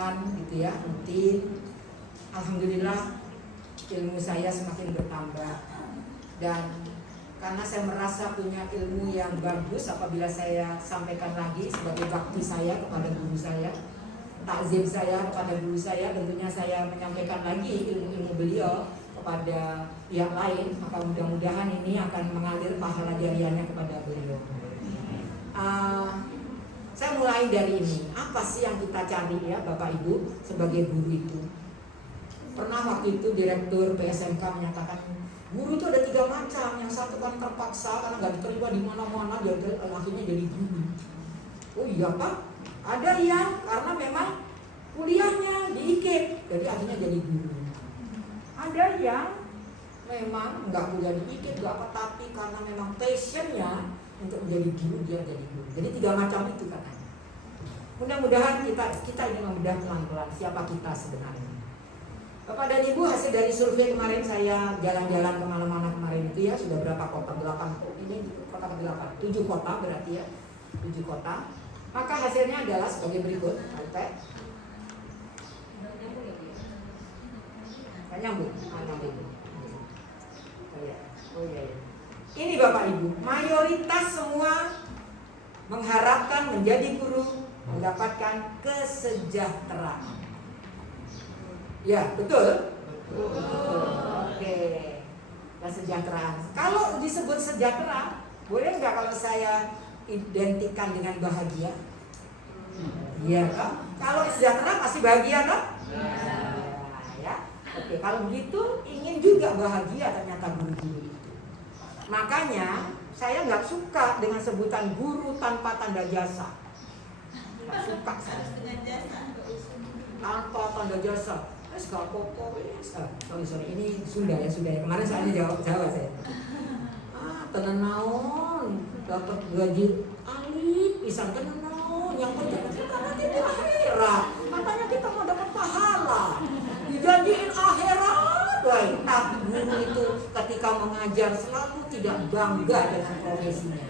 tambahan gitu ya, rutin. Alhamdulillah ilmu saya semakin bertambah, dan karena saya merasa punya ilmu yang bagus apabila saya sampaikan lagi sebagai bakti saya kepada guru saya, takzim saya kepada guru saya, tentunya saya menyampaikan lagi ilmu-ilmu beliau kepada pihak lain, maka mudah-mudahan ini akan mengalir pahala jariahnya kepada beliau. Saya mulai dari ini, apa sih yang kita cari ya Bapak Ibu sebagai guru itu? Pernah waktu itu Direktur PSMK menyatakan guru itu ada 3 macam. Yang satu kan terpaksa karena nggak diterima di mana-mana, akhirnya jadi guru. Oh iya Pak, ada yang karena memang kuliahnya di IKIP, jadi akhirnya jadi guru. Ada yang memang nggak kuliah di IKIP, nggak apa, tapi karena memang passionnya untuk menjadi guru, dia jadi guru. Jadi 3 macam itu katanya. Mudah-mudahan kita ingin membedah pelan-pelan siapa kita sebenarnya. Bapak dan Ibu, hasil dari survei kemarin saya jalan-jalan kemana-mana kemarin itu ya, sudah berapa kota? 8, ini kota ke-8, 7 kota berarti ya, 7 kota. Maka hasilnya adalah sebagai berikut. Nggak nyambung? Nyambung. Oh iya. Ini Bapak Ibu, mayoritas semua mengharapkan menjadi guru mendapatkan kesejahteraan. Ya, betul? Oke. Kesejahteraan. Kalau disebut sejahtera, boleh nggak kalau saya identikan dengan bahagia? Iya kan? Kalau sejahtera pasti bahagia kan? Ya. Oke, kalau begitu ingin juga bahagia ternyata guru-guru itu. Makanya saya nggak suka dengan sebutan guru tanpa tanda jasa. Nggak suka saya. Tanpa tanda jasa. Gak apa-apa, sorry, ini Sunda ya. Kemarin soalnya Jawa saya. Tenan naon, dapat gaji alit, pisang tenan naon. Yang penting kita nanti di akhirat. Katanya kita mau dapat pahala. Dijanjiin akhirat, baik. Tapi guru itu ketika mengajar selalu tidak bangga dengan profesinya.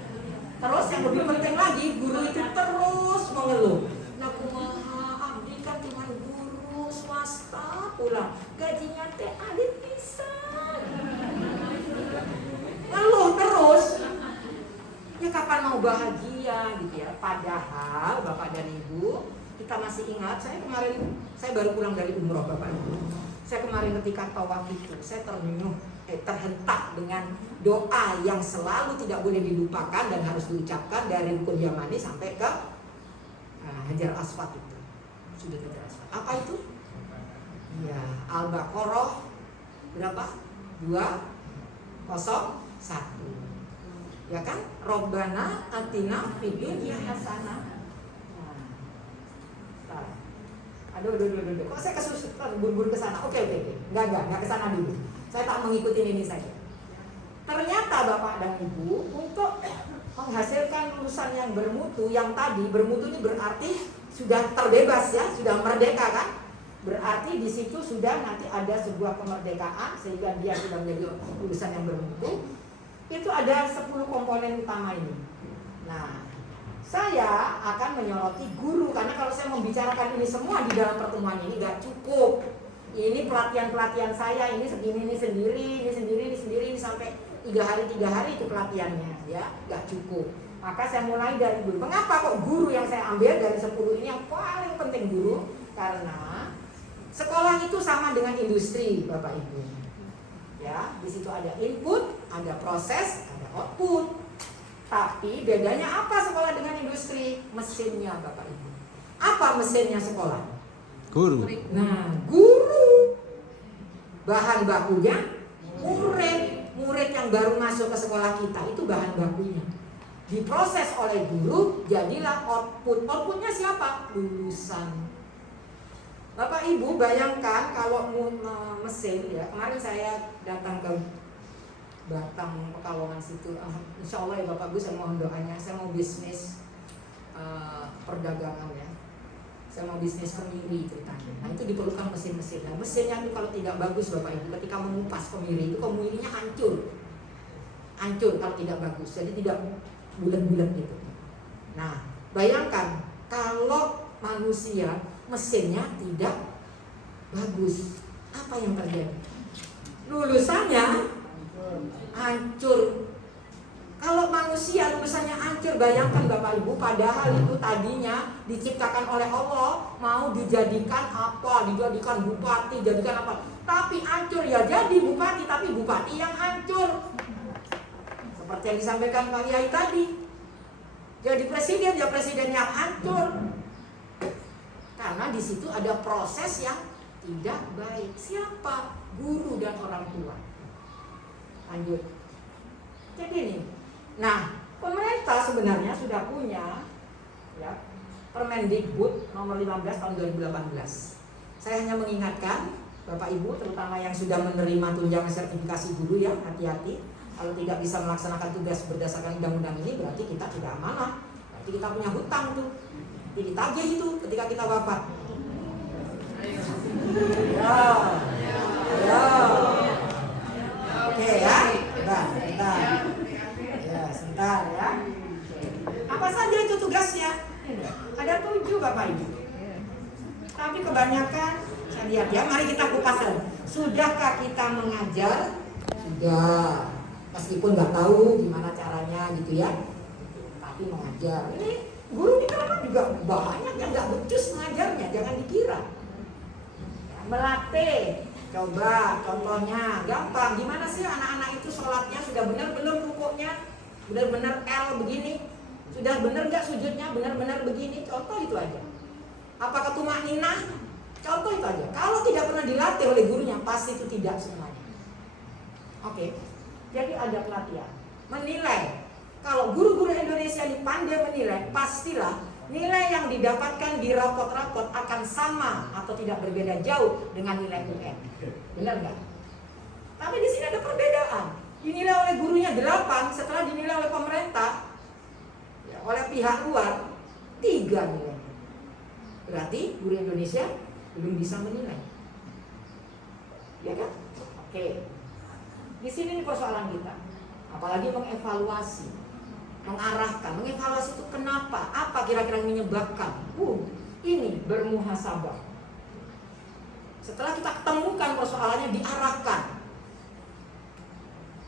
Terus yang lebih penting lagi, guru itu terus mengeluh. Nah, kumaha abdi kan cuma guru swasta pulang, gajinya teh alit pisan. Ngeluh terus. Ya kapan mau bahagia gitu ya. Padahal Bapak dan Ibu, kita masih ingat, saya baru pulang dari umroh Bapak Ibu. Saya kemarin ketika tawaf itu, saya terhentak dengan doa yang selalu tidak boleh dilupakan dan harus diucapkan dari rukun Yamani sampai ke Hajar Aswad itu. Sudah Hajar Aswad. Apa itu? Ya, Al-Baqarah berapa? 201. Ya kan? Robbana atina fid dunya hasanah. Aduh. Kok saya buru-buru ke sana? Oke. Enggak ke sana dulu. Saya tak mengikuti ini saja. Ternyata Bapak dan Ibu, untuk menghasilkan lulusan yang bermutu, yang tadi bermutu ini berarti sudah terbebas ya, sudah merdeka kan? Berarti di situ sudah nanti ada sebuah kemerdekaan sehingga dia sudah menjadi lulusan yang bermutu. Itu ada 10 komponen utama ini. Nah, saya akan menyoroti guru karena kalau saya membicarakan ini semua di dalam pertemuan ini nggak cukup. Ini pelatihan saya ini segini, ini sendiri sampai 3 hari itu pelatihannya ya, nggak cukup. Maka saya mulai dari guru. Mengapa kok guru yang saya ambil dari 10 ini yang paling penting guru? Karena sekolah itu sama dengan industri Bapak Ibu. Ya, di situ ada input, ada proses, ada output. Tapi bedanya apa sekolah dengan industri? Mesinnya Bapak Ibu. Apa mesinnya sekolah? Guru. Nah, guru. Bahan bakunya murid yang baru masuk ke sekolah kita itu bahan bakunya. Diproses oleh guru, jadilah output. Outputnya siapa? Lulusan. Bapak Ibu bayangkan kalau mesin ya, kemarin saya datang ke Batang, Pekalongan situ. Insya Allah ya Bapak Ibu, saya mohon doanya. Saya mau bisnis perdagangan ya. Saya mau bisnis kemiri ceritanya. Nah itu diperlukan mesin-mesin. Nah mesinnya itu kalau tidak bagus Bapak Ibu, ketika mengupas kemiri itu kemirinya hancur kalau tidak bagus. Jadi tidak bulat-bulat gitu. Nah bayangkan kalau manusia mesinnya tidak bagus. Apa yang terjadi? Lulusannya hancur. Kalau manusia lulusannya hancur, bayangkan Bapak Ibu, padahal itu tadinya diciptakan oleh Allah, mau dijadikan apa? Dijadikan bupati, jadikan apa? Tapi hancur ya, jadi bupati, tapi bupati yang hancur. Seperti yang disampaikan Pak Yai tadi. Jadi presiden, ya presiden yang hancur. Karena di situ ada proses yang tidak baik. Siapa? Guru dan orang tua. Lanjut. Jadi ini. Nah, pemerintah sebenarnya sudah punya ya, Permendikbud nomor 15 tahun 2018. Saya hanya mengingatkan Bapak Ibu, terutama yang sudah menerima tunjangan sertifikasi guru ya, hati-hati. Kalau tidak bisa melaksanakan tugas berdasarkan undang-undang ini, berarti kita tidak amanah. Berarti kita punya hutang tuh. Jadi ditagih itu ketika kita wafat. Ya. Ya. Oke ya. Sebentar. Ya, sebentar ya. Apa saja itu tugasnya? Ada 7 Bapak Ibu. Tapi kebanyakan saya lihat ya, mari kita kupas. Sudahkah kita mengajar? Sudah. Meskipun nggak tahu gimana caranya gitu ya. Tapi mengajar. Ini guru di Kramat juga banyak yang nggak becus mengajarnya, jangan dikira. Melatih. Coba contohnya gampang. Gimana sih anak-anak itu sholatnya sudah benar belum rukuknya? Benar-benar L begini? Sudah benar nggak sujudnya? Benar-benar begini? Contoh itu aja. Apakah tumakninah? Contoh itu aja. Kalau tidak pernah dilatih oleh gurunya, pasti itu tidak semuanya. Oke. Jadi ada pelatihan. Menilai. Kalau guru-guru Indonesia ini pandai menilai, pastilah nilai yang didapatkan di rapot-rapot akan sama atau tidak berbeda jauh dengan nilai UN. Benar nggak? Tapi di sini ada perbedaan. Dinilai oleh gurunya 8, setelah dinilai oleh pemerintah, ya, oleh pihak luar 3 nilai. Berarti guru Indonesia belum bisa menilai. Ya kan? Oke. Di sini nih persoalan kita. Apalagi mengevaluasi. Mengarahkan, mengevaluasi itu kenapa, apa kira-kira yang menyebabkan ini bermuhasabah. Setelah kita ketemukan persoalannya, diarahkan,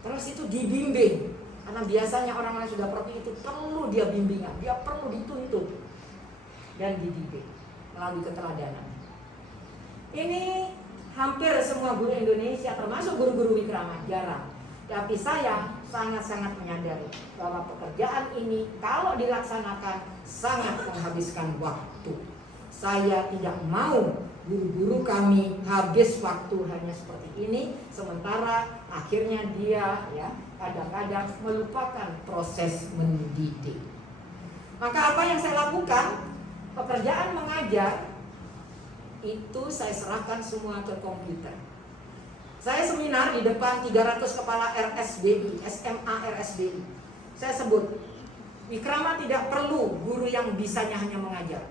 terus itu dibimbing. Karena biasanya orang-orang sudah seperti itu perlu dia bimbingan, dia perlu dituntut dan dididik melalui keteladanan. Ini hampir semua guru Indonesia, termasuk guru-guru Wikrama, jarang. Tapi saya sangat-sangat menyadari bahwa pekerjaan ini kalau dilaksanakan sangat menghabiskan waktu. Saya tidak mau guru-guru kami habis waktu hanya seperti ini, sementara akhirnya dia ya kadang-kadang melupakan proses mendidik. Maka apa yang saya lakukan? Pekerjaan mengajar itu saya serahkan semua ke komputer. Saya seminar di depan 300 kepala RSBI, SMA RSBI. Saya sebut, Wikrama tidak perlu guru yang bisanya hanya mengajar.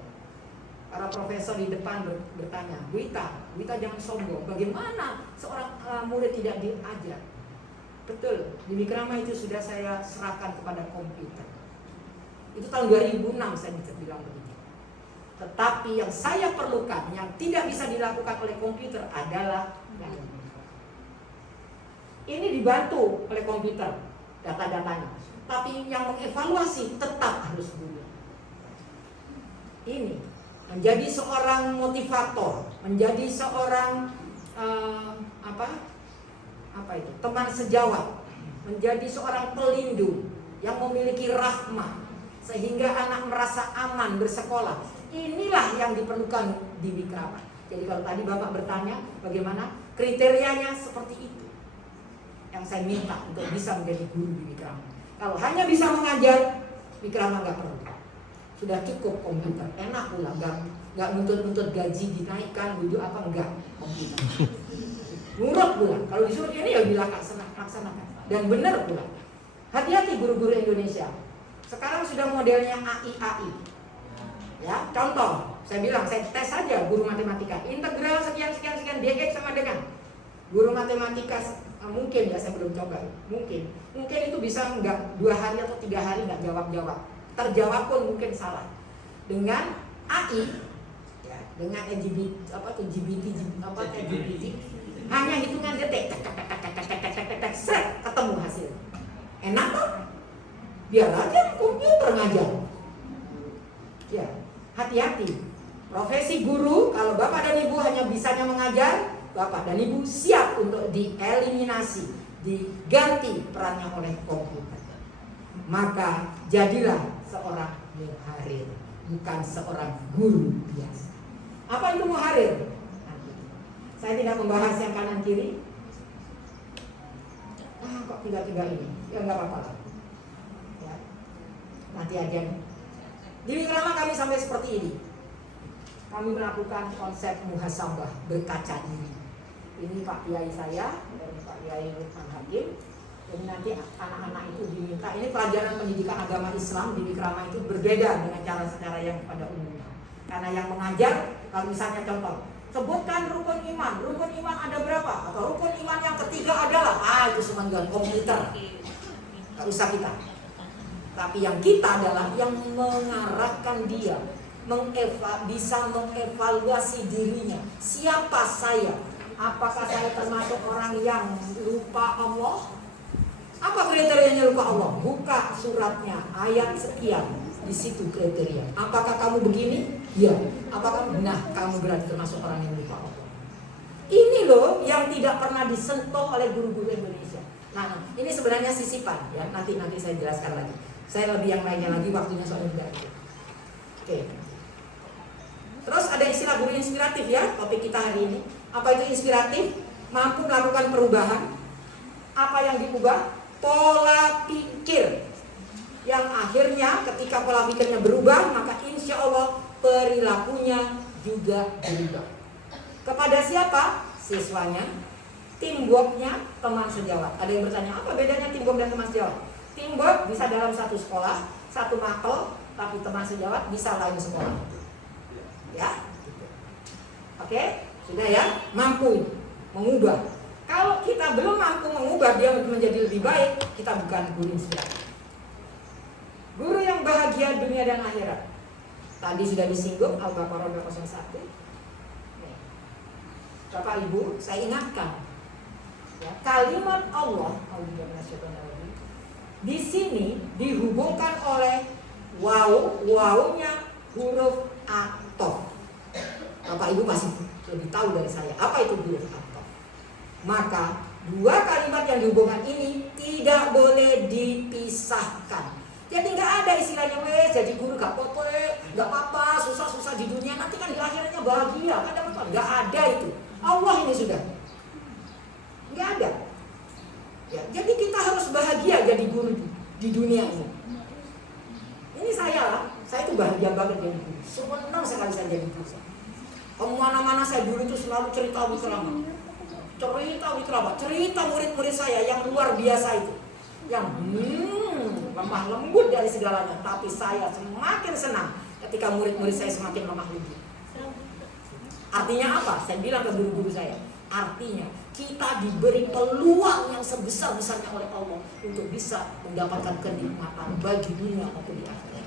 Para profesor di depan bertanya, Bu Ita jangan sombong. Bagaimana seorang murid tidak diajar? Betul, di Wikrama itu sudah saya serahkan kepada komputer. Itu tahun 2006 saya bisa bilang begitu. Tetapi yang saya perlukan, yang tidak bisa dilakukan oleh komputer adalah ini dibantu oleh komputer data-datanya, tapi yang mengevaluasi tetap harus guru. Ini menjadi seorang motivator, menjadi seorang teman sejawat, menjadi seorang pelindung yang memiliki rahmah sehingga anak merasa aman bersekolah. Inilah yang diperlukan di Wikrama. Jadi kalau tadi Bapak bertanya bagaimana kriterianya, seperti itu yang saya minta untuk bisa menjadi guru di Wikrama. Kalau hanya bisa mengajar, Wikrama nggak perlu. Sudah cukup komputer, enak pula, nggak nuntut gaji dinaikkan, butuh apa enggak komputer. Murah pula. Kalau disuruh ini ya dilaksanakan dan benar pula. Hati-hati guru-guru Indonesia. Sekarang sudah modelnya AI. Ya, contoh, saya bilang saya tes saja guru matematika, integral sekian dx sama dengan guru matematika. Mungkin ya, saya belum coba. Mungkin itu bisa enggak 2 hari atau 3 hari enggak jawab. Terjawab pun mungkin salah. Dengan AI ya, dengan LGBT hanya hitungan detik, ketemu hasil. Enak kan? Biar aja komputer ngajar. Ya, hati-hati. Profesi guru, kalau Bapak dan Ibu hanya bisanya mengajar, Bapak dan Ibu siap untuk dieliminasi, diganti perannya oleh komputer. Maka jadilah seorang muharir, bukan seorang guru biasa. Apa itu muharir? Saya tidak membahas yang kanan kiri. Kok tiga-tiga ini? Ya nggak apa-apa lah. Ya. Nanti aja. Di Wikrama kami sampai seperti ini. Kami melakukan konsep muhasabah, berkaca diri. Ini Pak Kiai saya, dan Pak Kiai Lukman Hakim. Jadi nanti anak-anak itu diminta. Ini pelajaran pendidikan agama Islam di Wikrama itu berbeda dengan cara-cara yang pada umumnya. Karena yang mengajar, kalau misalnya contoh, sebutkan rukun iman. Rukun iman ada berapa? Atau rukun iman yang ketiga adalah, itu cuma dengan komputer. Gak usah kita. Tapi yang kita adalah yang mengarahkan dia, bisa mengevaluasi dirinya. Siapa saya? Apakah saya termasuk orang yang lupa Allah? Apa kriterianya lupa Allah? Buka suratnya, ayat sekian. Di situ kriteria. Apakah kamu begini? Ya. Apakah kamu berarti termasuk orang yang lupa Allah? Ini loh yang tidak pernah disentuh oleh guru-guru Indonesia. Nah, ini sebenarnya sisipan ya. Nanti saya jelaskan lagi. Saya lebih yang lainnya lagi, waktunya soalnya tidak ada. Oke. Terus ada istilah guru inspiratif ya, topik kita hari ini. Apa itu inspiratif? Mampu melakukan perubahan. Apa yang diubah? Pola pikir. Yang akhirnya ketika pola pikirnya berubah, maka insya Allah perilakunya juga berubah. Kepada siapa? Siswanya, teamworknya, teman sejawat. Ada yang bertanya, apa bedanya teamwork dan teman sejawat? Teamwork bisa dalam satu sekolah, satu makel, tapi teman sejawat bisa lain sekolah. Ya, gitu. Oke, sudah ya, mampu mengubah. Kalau kita belum mampu mengubah dia menjadi lebih baik, kita bukan guru inspiratif. Guru yang bahagia dunia dan akhirat. Tadi sudah disinggung Al-Baqarah 201. Bapak Ibu, saya ingatkan ya, kalimat Allah di sini dihubungkan oleh wawunya huruf atof. Bapak Ibu masih lebih tahu dari saya apa itu huruf atof. Maka dua kalimat yang dihubungkan ini tidak boleh dipisahkan. Jadi nggak ada istilahnya jadi guru gak apa-apa, susah-susah di dunia nanti kan di akhiratnya bahagia, kan dapat apa? Nggak ada itu. Allah ini sudah nggak ada. Ya, jadi kita harus bahagia jadi guru di dunia ini. Ini saya itu bahagia banget jadi guru. Senang sekali saya jadi guru. Kemana-mana saya dulu itu selalu cerita Wikrama, cerita murid-murid saya yang luar biasa itu, yang lemah lembut dari segalanya. Tapi saya semakin senang ketika murid-murid saya semakin lemah lembut. Artinya apa? Saya bilang ke guru-guru saya, artinya kita diberi peluang yang sebesar-besarnya oleh Allah untuk bisa mendapatkan kenikmatan baik di dunia maupun di akhirat.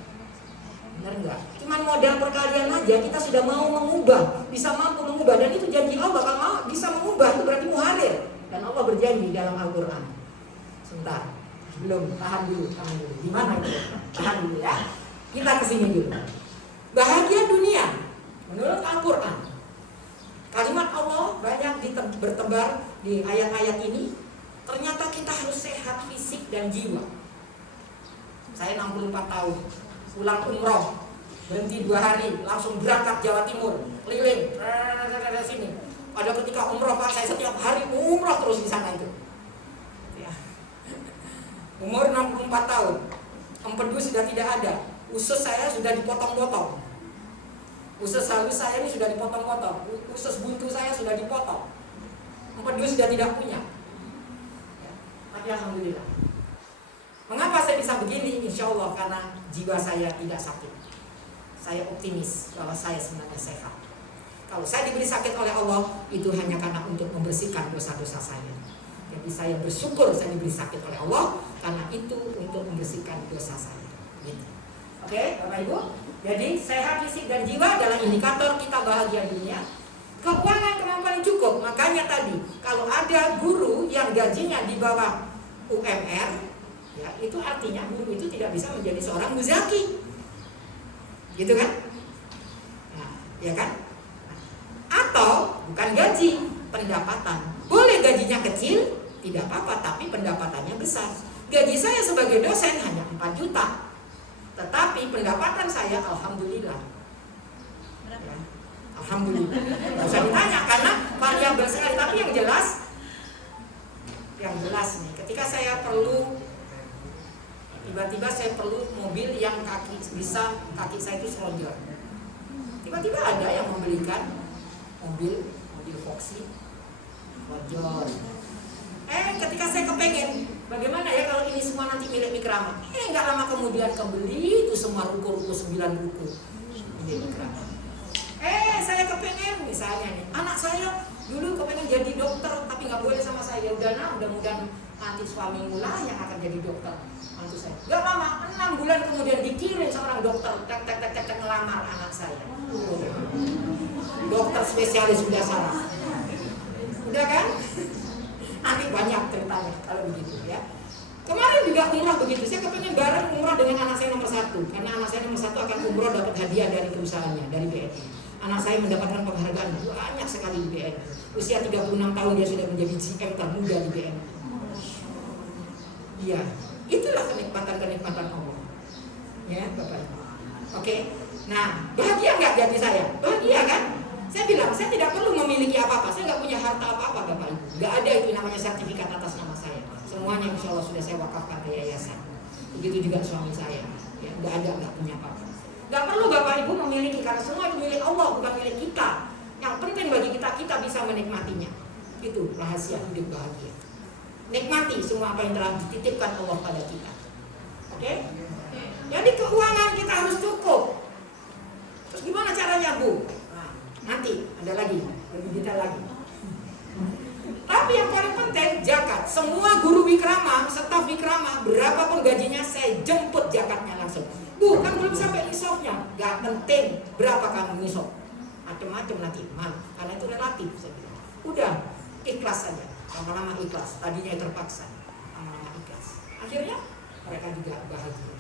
Benar enggak? Cuman modal perkalian aja kita sudah mau mengubah, bisa mampu mengubah, dan itu janji Allah. Kalau bisa mengubah itu berarti muharir, dan Allah berjanji dalam Al-Quran. Sebentar, belum, tahan dulu. Gimana itu? Tahan dulu ya. Kita kesini dulu. Bahagia dunia menurut Al-Quran. Kalimat Allah banyak bertebar di ayat-ayat ini. Ternyata kita harus sehat fisik dan jiwa. Saya 64 tahun, pulang umroh, berhenti 2 hari, langsung berangkat Jawa Timur, keliling sini. Ada ketika umroh Pak, saya setiap hari umroh terus di sana itu. Ya. Umur 64 tahun, empedu sudah tidak ada, usus saya sudah dipotong-potong. Usus halus saya ini sudah dipotong-potong, usus buntu saya sudah dipotong, empedu sudah tidak punya. Ya. Tapi alhamdulillah. Mengapa saya bisa begini? Insya Allah karena jiwa saya tidak sakit. Saya optimis bahwa saya sebenarnya sehat. Kalau saya diberi sakit oleh Allah, itu hanya karena untuk membersihkan dosa-dosa saya. Jadi saya bersyukur saya diberi sakit oleh Allah, karena itu untuk membersihkan dosa saya. Gitu. Oke, Bapak Ibu. Jadi sehat fisik dan jiwa adalah indikator kita bahagia dunia. Keuangan kemampuan cukup. Makanya tadi kalau ada guru yang gajinya di bawah UMR, ya itu artinya guru itu tidak bisa menjadi seorang muzaki, gitu kan? Nah, ya kan? Atau bukan gaji, pendapatan. Boleh gajinya kecil, tidak apa-apa, tapi pendapatannya besar. Gaji saya sebagai dosen hanya 4 juta, tetapi pendapatan saya alhamdulillah. Ya, alhamdulillah. Nggak usah ditanya karena variabel sekali. Tapi yang jelas nih, ketika saya perlu, tiba-tiba saya perlu mobil yang kaki saya itu selonjor. Tiba-tiba ada yang membelikan mobil Foxy selonjor. Ketika saya kepengen, bagaimana ya kalau ini semua nanti milik Mikrama? Nggak lama kemudian kebeli itu semua ruko-ruko 9 ruko milik Mikrama. Saya kepengen misalnya nih, anak saya dulu kepengen jadi dokter tapi nggak boleh sama saya. Mudah-mudahan nanti suamimu lah yang akan jadi dokter. Mantu saya. Gak lama, 6 bulan kemudian dikirim seorang dokter tek ngelamar anak saya. Dokter spesialis bedah saraf. Udah kan? Nanti banyak ceritanya kalau begitu ya. Kemarin juga umrah begitu. Saya kepengen bareng umrah dengan anak saya nomor 1. Karena anak saya nomor 1 akan umrah dapat hadiah dari perusahaannya, dari BNI. Anak saya mendapatkan penghargaan banyak sekali di BNI. Usia 36 tahun dia sudah menjadi GM termuda di BNI. Iya, itulah kenikmatan Allah. Ya, Bapak Ibu. Oke. Nah, bahagia nggak jadi saya? Bahagia kan? Saya bilang, saya tidak perlu memiliki apa-apa. Saya nggak punya harta apa-apa, Bapak Ibu. Nggak ada itu namanya sertifikat atas nama saya. Semuanya insya Allah sudah saya wakafkan ke yayasan. Begitu juga suami saya. Ya, nggak punya apa-apa. Nggak perlu Bapak Ibu memiliki, karena semua itu milik Allah, bukan milik kita. Yang penting bagi kita bisa menikmatinya. Itu rahasia hidup bahagia. Nikmati semua apa yang telah dititipkan Allah pada kita. Oke? Jadi keuangan kita harus cukup. Terus gimana caranya, Bu? Nah, nanti ada lagi, lebih detail lagi. Tapi yang paling penting zakat. Semua guru Wikrama, staf Wikrama, berapapun gajinya saya jemput zakatnya langsung. Bu, kan belum sampai nisabnya. Gak penting berapa kamu nisab. Macam-macam nanti, karena itu relatif. Saya bilang. Udah, ikhlas saja. Lama-lama ikhlas. Tadinya terpaksa, lama-lama ikhlas. Akhirnya mereka juga bahagia.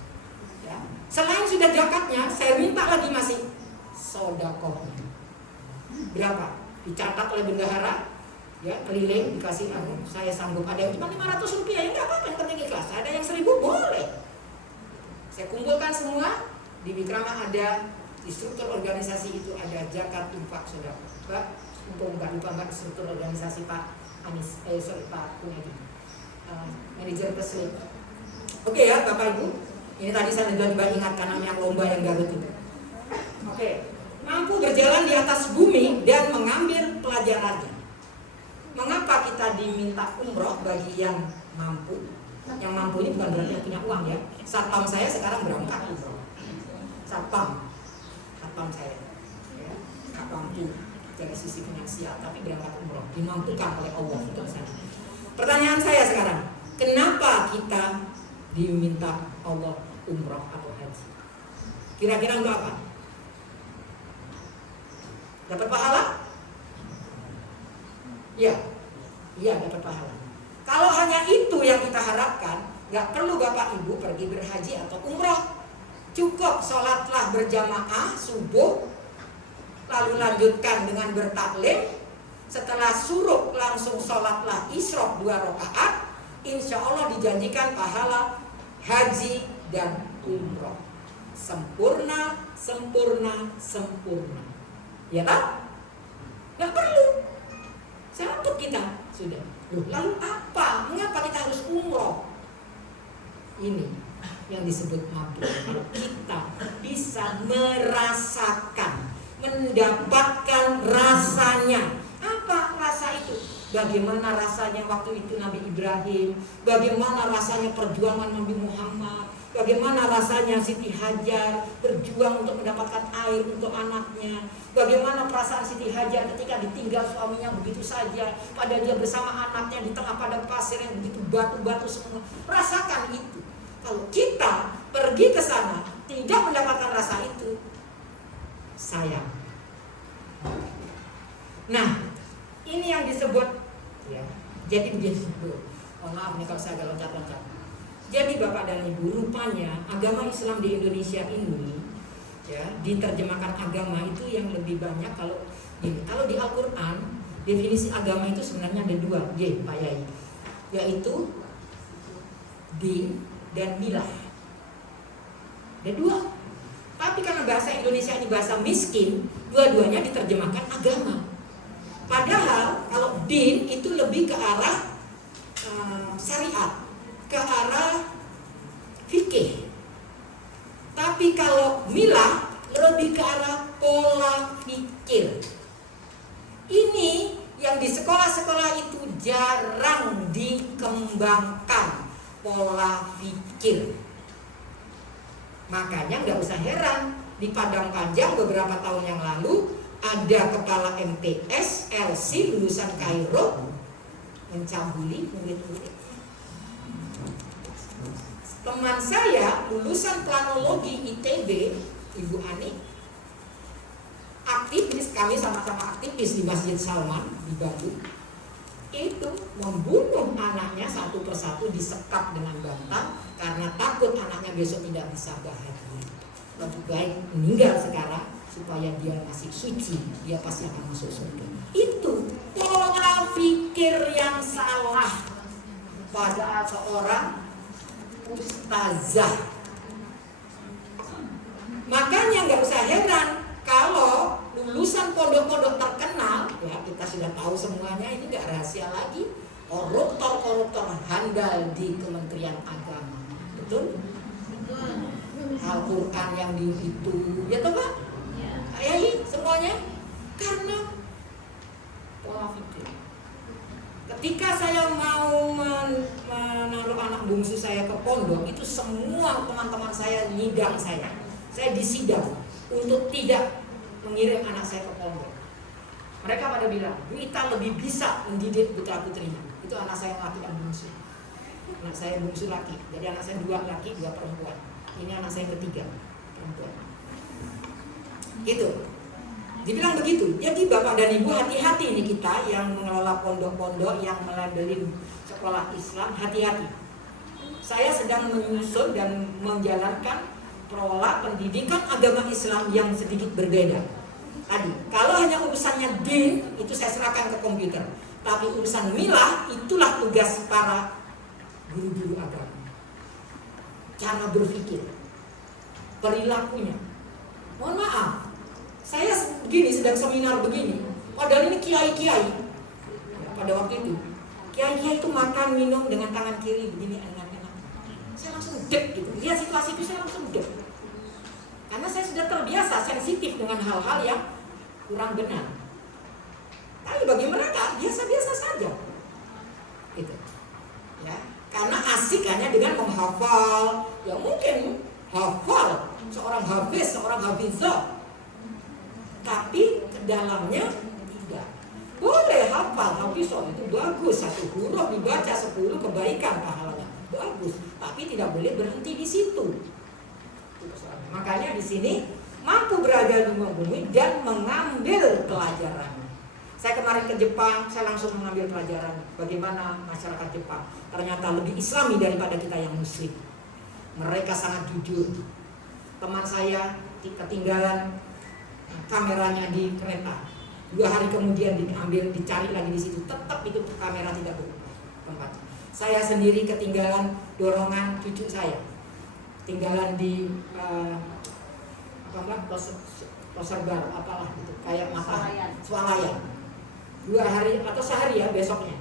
Ya. Selain sudah zakatnya, saya minta lagi masih sodakohnya. Berapa? Dicatat oleh bendahara. Ya, keliling dikasih saya sanggup. Ada yang cuma 500 rupiah, ya nggak apa-apa, yang penting ikhlas. Ada yang 1000 boleh. Saya kumpulkan semua. Di Wikrama ada di struktur organisasi itu ada zakat, infak, sedekah. Pak, bukan struktur organisasi Pak Anis, Pak Kunedi, manajer Peslit. Oke ya Bapak Ibu, ini tadi saya juga ingatkan namanya lomba yang Garut itu. Oke, mampu berjalan di atas bumi dan mengambil pelajarannya. Mengapa kita diminta umroh bagi yang mampu? Yang mampu ini bukan berarti yang punya uang ya. Satpam saya sekarang berangkat umroh. Satpam saya, ya, nggak mampu dari sisi finansial, tapi berangkat umroh, dimampukan oleh Allah untuk sana. Pertanyaan saya sekarang, kenapa kita diminta Allah umroh atau haji? Kira-kira untuk apa? Dapat pahala? Iya, dapat pahala. Kalau hanya itu yang kita harapkan, nggak perlu Bapak Ibu pergi berhaji atau umroh. Cukup sholatlah berjamaah subuh, lalu lanjutkan dengan bertaklim. Setelah suruh langsung sholatlah isyraq 2 rakaat. Insya Allah dijanjikan pahala haji dan umroh. Sempurna. Ya tak? Nggak perlu. Sanggup kita sudah. Lalu apa? Mengapa kita harus umroh? Ini yang disebut mampu. Kita bisa merasakan, mendapatkan rasanya. Apa rasa itu? Bagaimana rasanya waktu itu Nabi Ibrahim, bagaimana rasanya perjuangan Nabi Muhammad, bagaimana rasanya Siti Hajar berjuang untuk mendapatkan air untuk anaknya, bagaimana perasaan Siti Hajar ketika ditinggal suaminya begitu saja, padahal dia bersama anaknya di tengah padang pasir yang begitu batu-batu semua. Rasakan itu. Kalau kita pergi ke sana, tidak mendapatkan rasa itu, sayang. Nah, ini yang disebut ya. Jadi begini, maaf nih kalau saya agak loncat-loncat. Jadi Bapak dan Ibu, rupanya agama Islam di Indonesia ini ya, diterjemahkan agama itu yang lebih banyak kalau gini. Kalau di Al-Qur'an definisi agama itu sebenarnya ada dua, Pak Yai, yaitu din dan milah. Ada dua. Tapi karena bahasa Indonesia ini bahasa miskin, dua-duanya diterjemahkan agama. Padahal kalau din itu lebih ke arah syariat, ke arah fikih. Tapi kalau milah lebih ke arah pola pikir. Ini yang di sekolah-sekolah itu jarang dikembangkan, pola pikir. Makanya nggak usah heran, di Padang Panjang beberapa tahun yang lalu ada kepala MTS, LC lulusan Kairo mencabuli murid-murid. Teman saya lulusan planologi ITB, Ibu Ani, aktivis, kami sama-sama aktivis di Masjid Salman di Bandung, itu membunuh anaknya satu persatu, disekap dengan bantal karena takut anaknya besok tidak bisa bahagia. Lebih baik meninggal sekarang supaya dia masih suci, dia pasti akan masuk surga. Itu pola pikir yang salah pada seorang ustazah. Makanya nggak usah heran kalau lulusan pondok-pondok terkenal, ya kita sudah tahu semuanya, ini nggak rahasia lagi, koruptor-koruptor handal di Kementerian Agama, betul? Al-Quran yang di itu, ya toh Pak? Ya, semuanya karena pola pikir. Ketika saya mau menaruh anak bungsu saya ke pondok, itu semua teman-teman saya nyidang saya. Saya disidang untuk tidak mengirim anak saya ke pondok. Mereka pada bilang, Bu Ita lebih bisa mendidik putra putrinya. Itu anak saya laki dan bungsu. Anak saya bungsu laki, jadi anak saya 2 laki 2 perempuan. Ini anak saya ketiga perempuan. Gitu. Dibilang begitu. Jadi Bapak dan Ibu, hati-hati nih kita yang mengelola pondok-pondok, yang melabelin sekolah Islam, hati-hati. Saya sedang menyusun dan menjalankan pola pendidikan agama Islam yang sedikit berbeda. Tadi, kalau hanya urusannya din, itu saya serahkan ke komputer. Tapi urusan milah, itulah tugas para guru-guru agama. Cara berpikir, perilakunya. Mohon maaf, saya begini, sedang seminar begini, padahal ini kiai-kiai ya, pada waktu itu kiai-kiai itu makan minum dengan tangan kiri begini, enak-enak. Saya langsung dek gitu, lihat situasi itu saya langsung dek, karena saya sudah terbiasa sensitif dengan hal-hal yang kurang benar. Tapi bagi mereka biasa-biasa saja gitu ya, karena asik hanya dengan menghafal. Ya mungkin hafal, seorang hafiz, seorang hafizah, tapi ke dalamnya tidak. Boleh hafal, hafizah itu bagus, 1 huruf dibaca 10 kebaikan pahalanya, bagus. Tapi tidak boleh berhenti di situ. Makanya di sini mampu berada di bumi dan mengambil pelajaran. Saya kemarin ke Jepang, saya langsung mengambil pelajaran bagaimana masyarakat Jepang ternyata lebih Islami daripada kita yang Muslim. Mereka sangat jujur. Teman saya ketinggalan kameranya di kereta, 2 hari kemudian diambil, dicari lagi di situ, tetap itu kamera tidak bertempat. Saya sendiri ketinggalan dorongan cucu saya, tinggalan di poser baru, apalah itu, kayak mata swalayan. 2 hari atau sehari ya besoknya.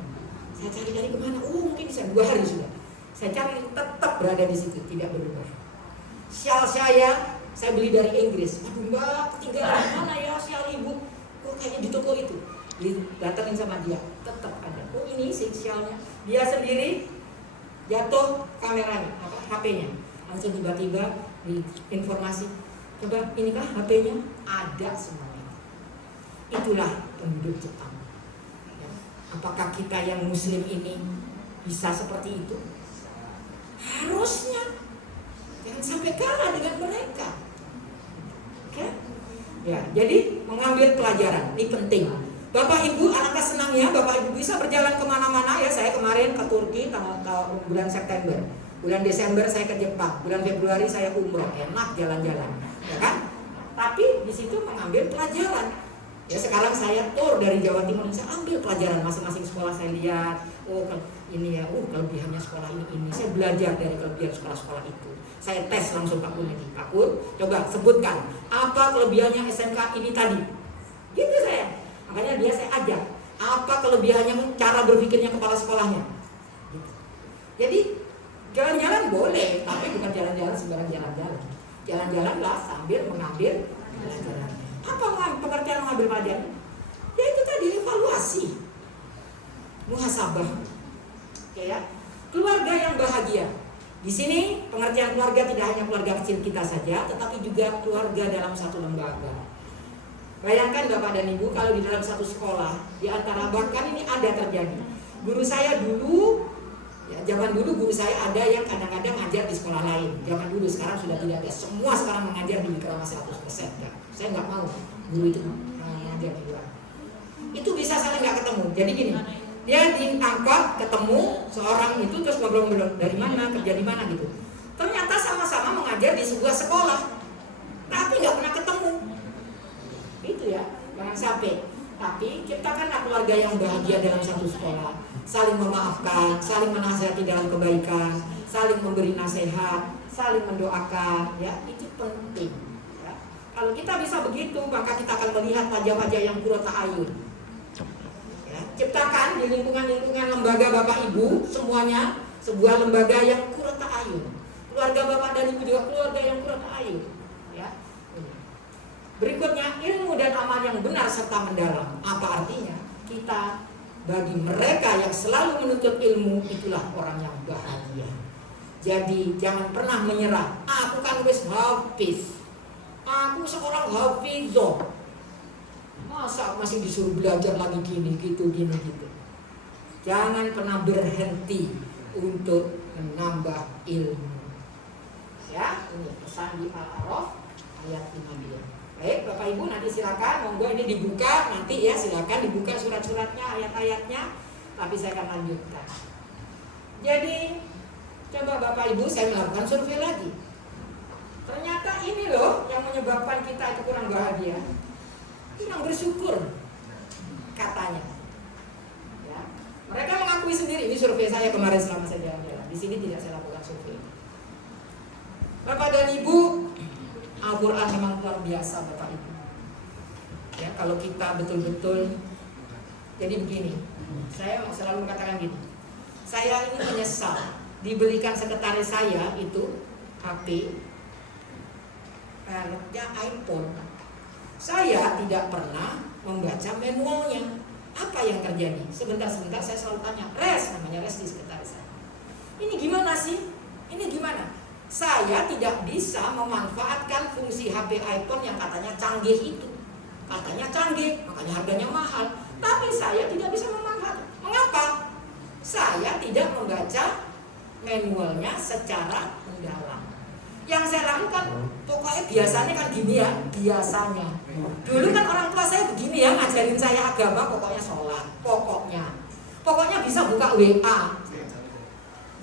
Saya cari kemana? Mungkin bisa 2 hari sudah. Saya cari, tetap berada di situ, tidak berubah. Sial saya beli dari Inggris. Waduh Mbak, ketinggalan mana ya sial ibu? Kayaknya di toko itu. Datangin sama dia, tetap ada. Ini sih sialnya. Dia sendiri jatuh kameranya, HP-nya. Langsung tiba-tiba di informasi, coba inikah HP-nya? Ada semuanya. Itulah penduduk Jepang. Apakah kita yang Muslim ini bisa seperti itu? Harusnya. Jangan sampai kalah dengan mereka. Kan? Ya, jadi mengambil pelajaran ini penting. Bapak Ibu, anaknya senang ya, Bapak Ibu bisa berjalan kemana-mana ya. Saya kemarin ke Turki bulan September, bulan Desember saya ke Jepang, bulan Februari saya umroh, enak jalan-jalan, ya kan? Tapi di situ mengambil pelajaran. Ya sekarang saya tur dari Jawa Timur, saya ambil pelajaran masing-masing sekolah saya lihat. Oh ini ya, kelebihannya sekolah ini. Saya belajar dari kelebihan sekolah-sekolah itu. Saya tes langsung Pak Kun ini. Pak Kun, coba sebutkan apa kelebihannya SMK ini tadi. Gitu saya. Makanya dia saya ajak. Apa kelebihannya, cara berpikirnya kepala sekolahnya. Gitu. Jadi jalan-jalan boleh, tapi bukan jalan-jalan sembarang jalan-jalan. Jalan-jalanlah sambil mengambil pelajaran. Apa pengertian mengambil pelajaran? Ya itu tadi, evaluasi, muhasabah. Oke ya, keluarga yang bahagia. Di sini pengertian keluarga tidak hanya keluarga kecil kita saja, tetapi juga keluarga dalam satu lembaga. Bayangkan Bapak dan Ibu, kalau di dalam satu sekolah, di antara bahkan ini ada terjadi. Guru saya dulu, ya, zaman dulu guru saya ada yang kadang-kadang ngajar di sekolah lain. Zaman dulu, sekarang sudah tidak ada. Semua sekarang mengajar di Wikrama 100%. Ya. Saya nggak mau guru itu mengajar di luar. Itu bisa saling nggak ketemu. Jadi gini, dia diangkat ketemu seorang itu terus ngobrol-ngobrol dari mana, kerja di mana gitu. Ternyata sama-sama mengajar di sebuah sekolah, tapi nggak pernah ketemu. Itu ya, jangan sampai. Tapi ciptakanlah keluarga yang bahagia dalam satu sekolah, saling memaafkan, saling menasihati dalam kebaikan, saling memberi nasihat, saling mendoakan. Ya, itu penting. Ya. Kalau kita bisa begitu, maka kita akan melihat wajah-wajah yang qurrata ayun. Ciptakan di lingkungan-lingkungan lembaga Bapak Ibu semuanya sebuah lembaga yang qurrata ayun. Keluarga Bapak dan Ibu juga keluarga yang qurrata ayun. Ya. Berikutnya, ilmu dan amal yang benar serta mendalam. Apa artinya? Kita bagi mereka yang selalu menuntut ilmu, itulah orang yang bahagia. Jadi jangan pernah menyerah. Aku kan wis hafiz, aku seorang hafizoh, masa masih disuruh belajar lagi gini gitu. Jangan pernah berhenti untuk menambah ilmu. Ya, ini pesan di Al-A'raf ayat 5. Baik, Bapak Ibu nanti silakan, monggo ini dibuka nanti ya, silakan dibuka surat-suratnya, ayat-ayatnya. Tapi saya akan lanjutkan. Jadi coba Bapak Ibu saya melakukan survei lagi. Ternyata ini loh yang menyebabkan kita itu kurang bahagia. Kurang bersyukur katanya. Ya. Mereka mengakui sendiri, ini survei saya kemarin selama saya jalan-jalan. Di sini tidak saya lakukan survei. Bapak dan Ibu, Al-Quran memang luar biasa Bapak Ibu. Ya, kalau kita betul-betul, jadi begini, saya selalu mengatakan gini, saya ini menyesal diberikan sekretaris saya itu HP, mereknya iPhone. Saya tidak pernah membaca manualnya. Apa yang terjadi? Sebentar-sebentar saya selalu tanya, namanya Res di sekretaris saya. Ini gimana sih? Ini gimana? Saya tidak bisa memanfaatkan fungsi HP iPhone yang katanya canggih itu. Katanya canggih, makanya harganya mahal. Tapi saya tidak bisa memanfaatkan. Mengapa? Saya tidak membaca manualnya secara mendalam. Yang saya lakukan, pokoknya biasanya kan gini ya, biasanya. Dulu kan orang tua saya begini ya, ngajarin saya agama, pokoknya sholat, pokoknya bisa buka WA.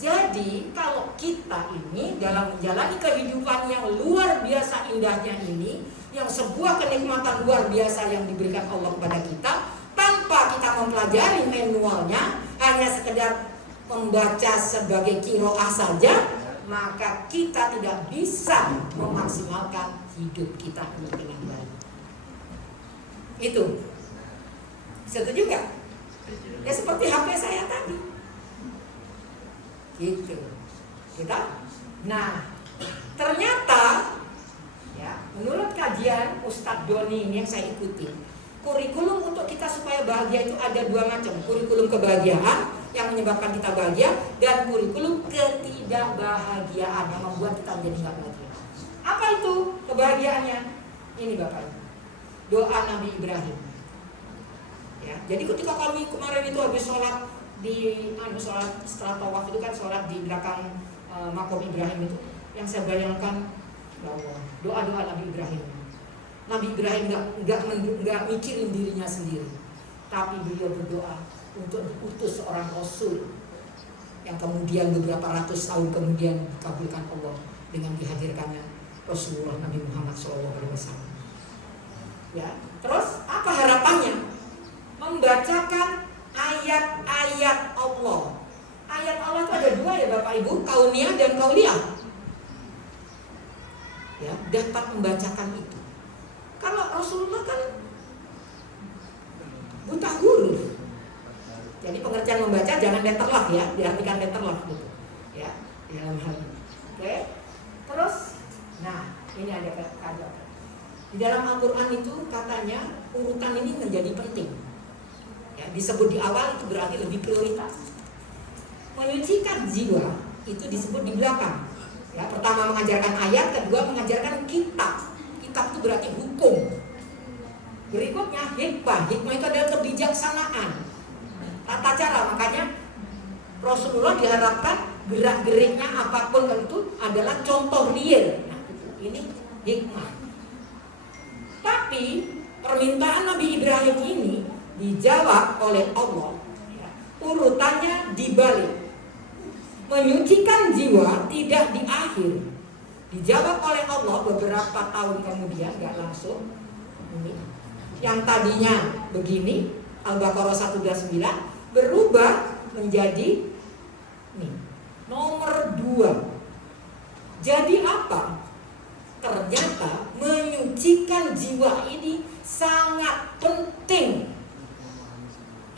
Jadi kalau kita ini dalam menjalani kehidupan yang luar biasa indahnya ini, yang sebuah kenikmatan luar biasa yang diberikan Allah kepada kita, tanpa kita mempelajari manualnya, hanya sekedar membaca sebagai qiraah saja, maka kita tidak bisa memaksimalkan hidup kita dengan baik. Itu setuju nggak? Ya seperti HP saya tadi. Gitu. Kita. Nah, ternyata ya, menurut kajian Ustadz Doni ini yang saya ikuti, kurikulum untuk kita supaya bahagia itu ada dua macam. Kurikulum kebahagiaan yang menyebabkan kita bahagia, dan kurikulum ketidakbahagiaan yang membuat kita menjadi nggak bahagia. Apa itu kebahagiaannya? Ini Bapak, doa Nabi Ibrahim. Ya, jadi ketika kami kemarin itu habis sholat di sholat setelah tawaf itu kan sholat di belakang makom Ibrahim itu, Yang saya bayangkan, ya Allah, doa-doa Nabi Ibrahim. Nabi Ibrahim nggak mikirin dirinya sendiri, tapi beliau berdoa untuk diutus seorang Rasul yang kemudian beberapa ratus tahun kemudian dikabulkan Allah dengan dihadirkannya Rasulullah Nabi Muhammad SAW. Ya, terus apa harapannya? Membacakan ayat-ayat Allah. Ayat Allah itu ada dua ya Bapak Ibu, kauniyah dan qauliyah. Ya, dapat membacakan itu. Kalau Rasulullah kan buta huruf. Jadi pengertian membaca jangan letterlock ya, diartikan letterlock gitu. Ya, dalam hal ini. Oke. Terus, nah ini ada kata. Di dalam Al-Quran itu katanya urutan ini menjadi penting. Ya, disebut di awal itu berarti lebih prioritas. Menyucikan jiwa itu disebut di belakang. Ya, pertama mengajarkan ayat, kedua mengajarkan kitab. Kitab itu berarti hukum. Berikutnya hikmah. Hikmah itu adalah kebijaksanaan, tata cara. Makanya Rasulullah diharapkan gerak-geriknya apapun itu adalah contoh real. Nah, ini hikmah. Tapi permintaan Nabi Ibrahim ini dijawab oleh Allah. Ya, urutannya dibalik. Menyucikan jiwa tidak di akhir. Dijawab oleh Allah beberapa tahun kemudian, gak langsung. Ini. Yang tadinya begini, Al-Baqarah 129 berubah menjadi nih, nomor 2. Jadi apa? Ternyata menyucikan jiwa ini sangat penting.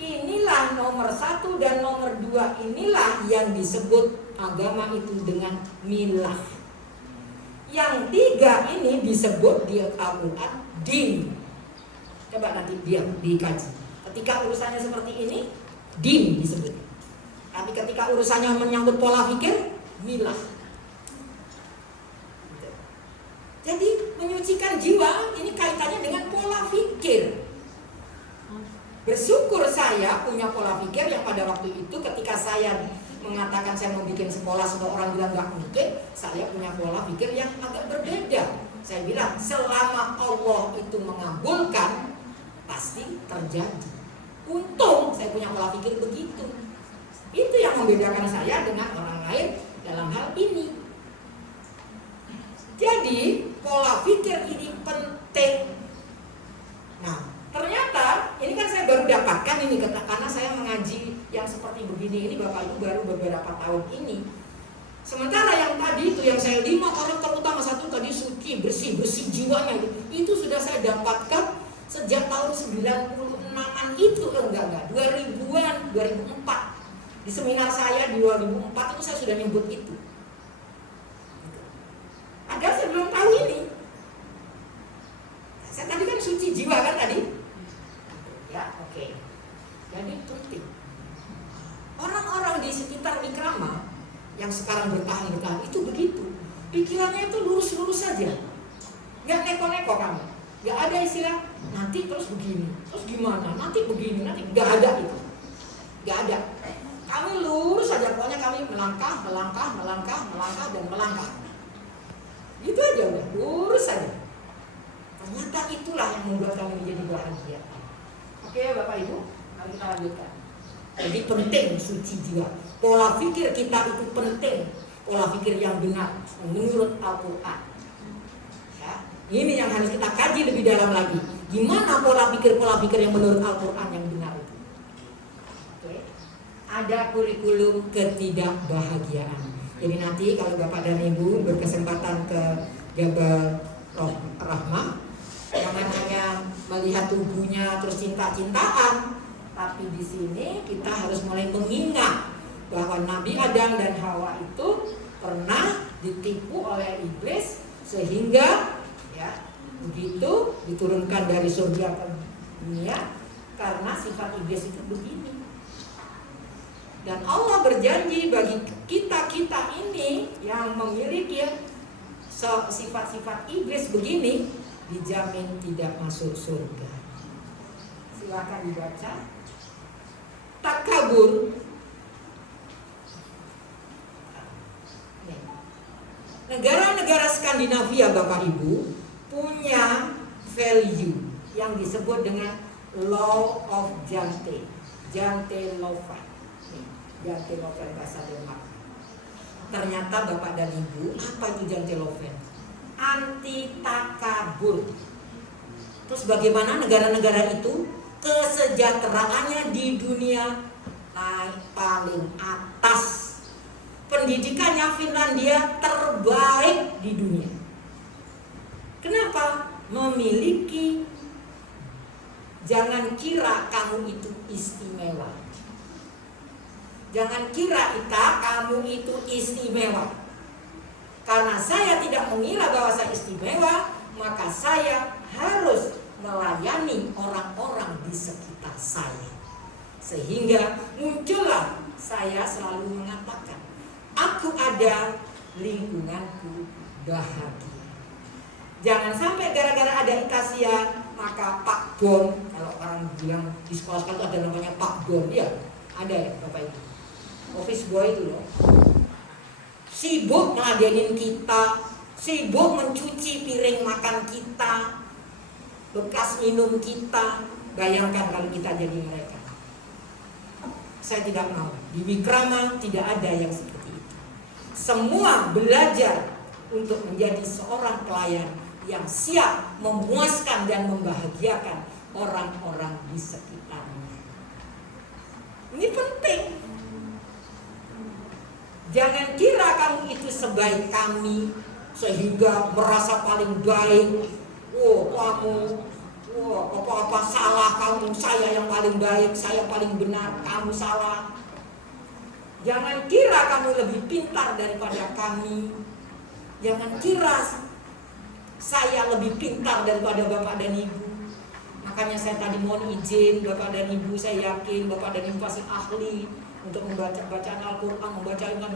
Inilah nomor 1 dan nomor 2. Inilah yang disebut agama itu dengan milah. Yang 3 ini disebut di Al-Quran din. Coba nanti diam dikaji. Ketika urusannya seperti ini, din disebut. Tapi ketika urusannya menyangkut pola pikir, milah. Jadi menyucikan jiwa ini kaitannya dengan pola pikir. Bersyukur saya punya pola pikir yang pada waktu itu ketika saya mengatakan saya mau bikin sekolah, semua orang bilang gak mungkin. Saya punya pola pikir yang agak berbeda. Saya bilang selama Allah itu mengabulkan, pasti terjadi. Untung saya punya pola pikir begitu. Itu yang membedakan saya dengan orang lain dalam hal ini. Jadi pola pikir ini penting. Nah, ternyata ini kan saya baru dapatkan ini karena saya mengaji yang seperti begini ini Bapak Ibu baru beberapa tahun ini. Sementara yang tadi itu yang saya 5 karakter utama, 1 tadi suci, bersih jiwanya itu sudah saya dapatkan sejak tahun 96-an itu enggak 2000-an, 2004. Di seminar saya di 2004 itu saya sudah nyebut itu. Ada saya belum tahu ini. Saya tadi kan suci jiwa kan tadi. Ya, oke. Jadi penting. Orang-orang di sekitar Wikrama yang sekarang bertahan itu begitu. Pikirannya itu lurus-lurus saja. Nggak neko-neko kamu. Nggak ada istilah nanti terus begini, terus gimana, nanti begini, nanti nggak ada itu. Nggak ada. Kami lurus saja, pokoknya kami melangkah dan melangkah. Itu aja udah, lurus saja. Ternyata itulah yang membuat kami menjadi bahagia. Oke Bapak Ibu, mari kita lanjutkan. Jadi penting suci jiwa. Pola pikir kita itu penting. Pola pikir yang benar menurut Al-Quran. Ya, ini yang harus kita kaji lebih dalam lagi. Gimana pola pikir yang menurut Al-Quran yang benar itu. Oke. Ada kurikulum ketidakbahagiaan. Jadi nanti kalau Bapak dan Ibu berkesempatan ke Jabal Rahmah, jangan hanya melihat tubuhnya terus cinta-cintaan, tapi di sini kita harus mulai mengingat bahwa Nabi Adam dan Hawa itu pernah ditipu oleh iblis sehingga ya begitu diturunkan dari surga ke dunia karena sifat iblis itu begini. Dan Allah berjanji bagi kita ini yang memiliki sifat-sifat iblis begini dijamin tidak masuk surga. Silakan dibaca. Takabur. Negara-negara Skandinavia Bapak Ibu punya value yang disebut dengan law of Janteloven. Janteloven bahasa Denmark. Ternyata Bapak dan Ibu, apa itu Janteloven? Anti takabur. Terus bagaimana negara-negara itu kesejahteraannya di dunia naik paling atas. Pendidikannya Finlandia terbaik di dunia. Kenapa? Memiliki, jangan kira kamu itu istimewa. Jangan kira kamu itu istimewa. Karena saya tidak mengira bahwa saya istimewa, maka saya harus melayani orang-orang di sekitar saya. Sehingga muncullah saya selalu mengatakan, aku ada, lingkunganku bahagia. Jangan sampai gara-gara ada Itasia, maka Pak Bon, kalau orang bilang di sekolah-sekolah itu ada namanya Pak Bon, ya ada ya Bapak Ibu. Office boy itu loh. Sibuk ngeladenin kita, sibuk mencuci piring makan kita, bekas minum kita. Bayangkan kalau kita jadi mereka. Saya tidak mau. Di Wikrama tidak ada yang seperti itu. Semua belajar untuk menjadi seorang pelayan yang siap memuaskan dan membahagiakan orang-orang di sekitarnya. Ini penting. Jangan kira kamu itu sebaik kami sehingga merasa paling baik. Kamu apa-apa salah kamu, saya yang paling baik, saya paling benar, kamu salah. Jangan kira kamu lebih pintar daripada kami. Jangan kira saya lebih pintar daripada Bapak dan Ibu. Makanya saya tadi mohon izin Bapak dan Ibu, saya yakin Bapak dan Ibu pasti ahli untuk membaca bacaan Al-Quran, membaca dengan